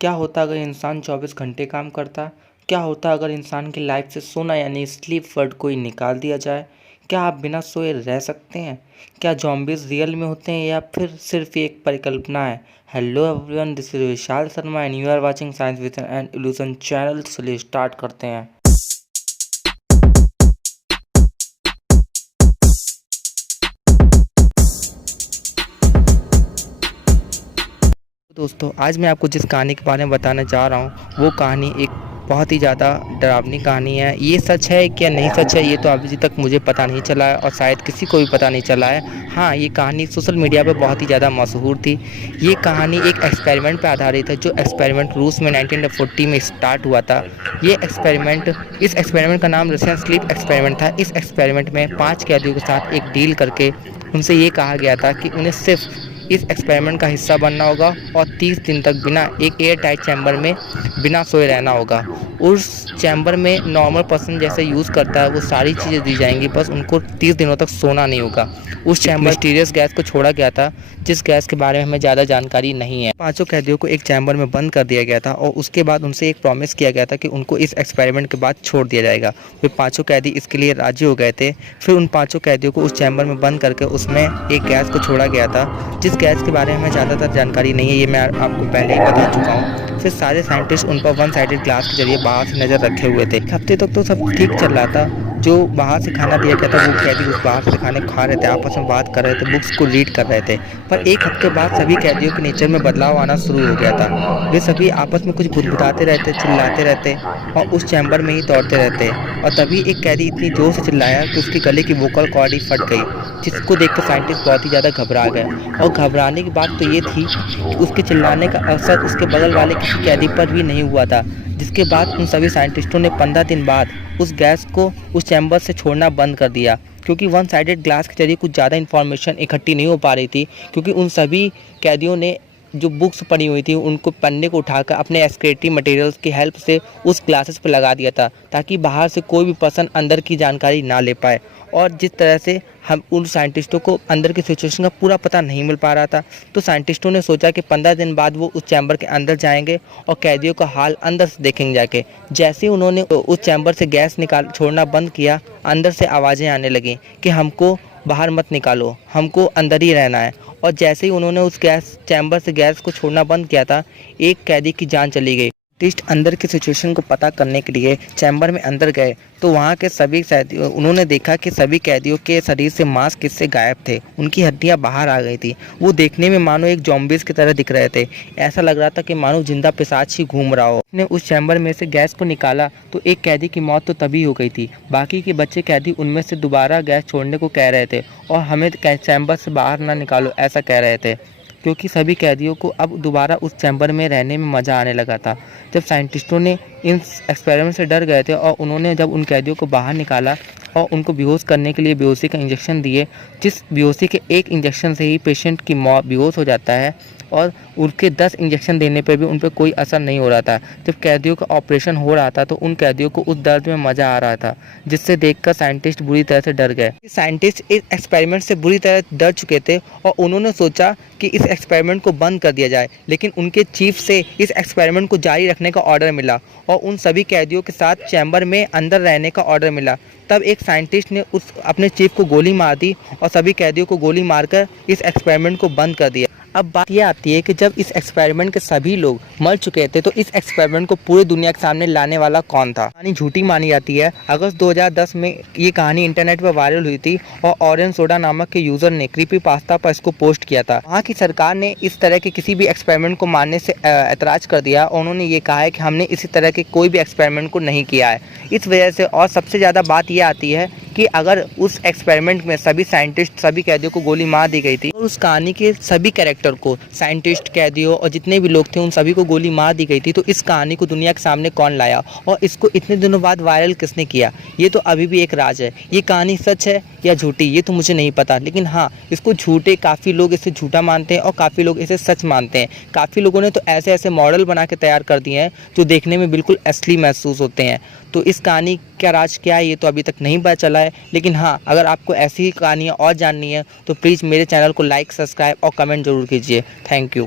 क्या होता अगर इंसान 24 घंटे काम करता? क्या होता अगर इंसान की लाइफ से सोना यानी स्लीप वर्ड को ही निकाल दिया जाए? क्या आप बिना सोए रह सकते हैं? क्या ज़ॉम्बीज़ रियल में होते हैं या फिर सिर्फ एक परिकल्पना है? Hello everyone, this is Vishal Sharma and you are watching science with and illusion channel. चलिए स्टार्ट करते हैं। दोस्तों, आज मैं आपको जिस कहानी के बारे में बताने जा रहा हूँ वो कहानी एक बहुत ही ज़्यादा डरावनी कहानी है। ये सच है क्या नहीं सच है ये तो अभी तक मुझे पता नहीं चला है और शायद किसी को भी पता नहीं चला है। हाँ, ये कहानी सोशल मीडिया पे बहुत ही ज़्यादा मशहूर थी। ये कहानी एक एक्सपेरिमेंट पर आधारित है जो एक्सपेरिमेंट रूस में 1940 में स्टार्ट हुआ था। इस एक्सपेरिमेंट का नाम रशियन स्लीप एक्सपेरिमेंट था। इस एक्सपेरिमेंट में 5 कैदियों के साथ एक डील करके उनसे ये कहा गया था कि उन्हें सिर्फ इस एक्सपेरिमेंट का हिस्सा बनना होगा और 30 दिन तक बिना एक एयर टाइट चैम्बर में बिना सोए रहना होगा। उस चैम्बर में नॉर्मल पर्सन जैसे यूज़ करता है वो सारी चीज़ें दी जाएंगी, बस उनको 30 दिनों तक सोना नहीं होगा। उस चैम्बर मिस्टीरियस गैस को छोड़ा गया था जिस गैस के बारे में हमें ज़्यादा जानकारी नहीं है। 5 कैदियों को एक चैम्बर में बंद कर दिया गया था और उसके बाद उनसे एक प्रॉमिस किया गया था कि उनको इस एक्सपेरिमेंट के बाद छोड़ दिया जाएगा। वे 5 कैदी इसके लिए राजी हो गए थे। फिर उन 5 कैदियों को उस चैम्बर में बंद करके उसमें एक गैस को छोड़ा गया था जिस गैस के बारे में हमें ज़्यादातर जानकारी नहीं है, ये मैं आपको पहले ही बता चुका हूँ। फिर सारे साइंटिस्ट उन पर वन साइडेड ग्लास के जरिए बाहर से नज़र रखे हुए थे। एक हफ्ते तक तो सब ठीक चल रहा था। जो बाहर से खाना दिया गया था वो कैदी उस बाहर से खाने खा रहे थे, आपस में बात कर रहे थे, बुक्स को रीड कर रहे थे। पर एक हफ्ते बाद सभी कैदियों के नेचर में बदलाव आना शुरू हो गया था। वे सभी आपस में कुछ बुदबुदाते रहते, चिल्लाते रहते और उस चैम्बर में ही दौड़ते रहते। और तभी एक कैदी इतनी जोर से चिल्लाया कि उसके गले की वोकल कॉर्ड ही फट गई, जिसको देखकर साइंटिस्ट बहुत ही ज़्यादा घबरा गए। और घबराने की बात तो ये थी कि उसके चिल्लाने का असर उसके बगल वाले किसी कैदी पर भी नहीं हुआ था। जिसके बाद उन सभी साइंटिस्टों ने 15 दिन बाद उस गैस को उस चैम्बर से छोड़ना बंद कर दिया, क्योंकि वन साइडेड ग्लास के जरिए कुछ ज़्यादा इन्फॉर्मेशन इकट्ठी नहीं हो पा रही थी। क्योंकि उन सभी कैदियों ने जो बुक्स पढ़ी हुई थी उनको पन्ने को उठाकर अपने एक्सक्रीटरी मटेरियल्स की हेल्प से उस ग्लासेस पर लगा दिया था, ताकि बाहर से कोई भी पर्सन अंदर की जानकारी ना ले पाए। और जिस तरह से हम उन साइंटिस्टों को अंदर की सिचुएशन का पूरा पता नहीं मिल पा रहा था, तो साइंटिस्टों ने सोचा कि 15 दिन बाद वो उस चैम्बर के अंदर जाएंगे और कैदियों का हाल अंदर से देखेंगे जाके। जैसे ही उन्होंने उस चैम्बर से गैस छोड़ना बंद किया, अंदर से आवाज़ें आने लगीं कि हमको बाहर मत निकालो, हमको अंदर ही रहना है। और जैसे ही उन्होंने उस गैस चैम्बर से गैस को छोड़ना बंद किया था, एक कैदी की जान चली गई। टेस्ट अंदर की सिचुएशन को पता करने के लिए चैम्बर में अंदर गए तो वहाँ के सभी कैदियों उन्होंने देखा कि सभी कैदियों के शरीर से मांस किससे गायब थे, उनकी हड्डियाँ बाहर आ गई थी। वो देखने में मानो एक ज़ॉम्बीज़ की तरह दिख रहे थे। ऐसा लग रहा था कि मानो जिंदा पिशाच ही घूम रहा हो। उसने उस चैम्बर में से गैस को निकाला तो एक कैदी की मौत तो तभी हो गई थी। बाकी के बच्चे कैदी उनमें से दोबारा गैस छोड़ने को कह रहे थे और हमें चैम्बर से बाहर ना निकालो ऐसा कह रहे थे, क्योंकि सभी कैदियों को अब दोबारा उस चैम्बर में रहने में मज़ा आने लगा था। जब साइंटिस्टों ने इन एक्सपेरिमेंट से डर गए थे और उन्होंने जब उन कैदियों को बाहर निकाला और उनको बेहोश करने के लिए बेहोशी का इंजेक्शन दिए, जिस बेहोशी के एक इंजेक्शन से ही पेशेंट की मौत बेहोश हो जाता है और उनके 10 इंजेक्शन देने पर भी उन पर कोई असर नहीं हो रहा था। जब कैदियों का ऑपरेशन हो रहा था तो उन कैदियों को उस दर्द में मज़ा आ रहा था, जिससे देखकर साइंटिस्ट बुरी तरह से डर गए। साइंटिस्ट इस एक्सपेरिमेंट से बुरी तरह डर चुके थे और उन्होंने सोचा कि इस एक्सपेरिमेंट को बंद कर दिया जाए, लेकिन उनके चीफ से इस एक्सपेरिमेंट को जारी रखने का ऑर्डर मिला और उन सभी कैदियों के साथ चैम्बर में अंदर रहने का ऑर्डर मिला। तब एक साइंटिस्ट ने उस अपने चीफ को गोली मार दी और सभी कैदियों को गोली मारकर इस एक्सपेरिमेंट को बंद कर दिया। अब बात यह आती है कि जब इस एक्सपेरिमेंट के सभी लोग मर चुके थे तो इस एक्सपेरिमेंट को पूरी दुनिया के सामने लाने वाला कौन था? कहानी झूठी मानी जाती है। अगस्त 2010 में ये कहानी इंटरनेट पर वायरल हुई थी और ऑरेंज सोडा नामक के यूज़र ने क्रीपी पास्ता पर इसको पोस्ट किया था। वहाँ की सरकार ने इस तरह के किसी भी एक्सपेरिमेंट को मानने से ऐतराज़ कर दिया और उन्होंने ये कहा है कि हमने इसी तरह के कोई भी एक्सपेरिमेंट को नहीं किया है। इस वजह से और सबसे ज़्यादा बात यह आती है कि अगर उस एक्सपेरिमेंट में सभी साइंटिस्ट सभी कैदियों को गोली मार दी गई थी और उस कहानी के सभी कैरेक्टर को साइंटिस्ट, कैदियों और जितने भी लोग थे उन सभी को गोली मार दी गई थी, तो इस कहानी को दुनिया के सामने कौन लाया और इसको इतने दिनों बाद वायरल किसने किया, ये तो अभी भी एक राज है। ये कहानी सच है या झूठी ये तो मुझे नहीं पता, लेकिन हाँ, इसको झूठे काफ़ी लोग इसे झूठा मानते हैं और काफ़ी लोग इसे सच मानते हैं। काफ़ी लोगों ने तो ऐसे ऐसे मॉडल बना के तैयार कर दिए हैं जो देखने में बिल्कुल असली महसूस होते हैं। तो इस कहानी का राज क्या है ये तो अभी तक नहीं पता चला है, लेकिन हाँ, अगर आपको ऐसी ही कहानियाँ और जाननी है तो प्लीज़ मेरे चैनल को लाइक, सब्सक्राइब और कमेंट जरूर कीजिए। Thank you.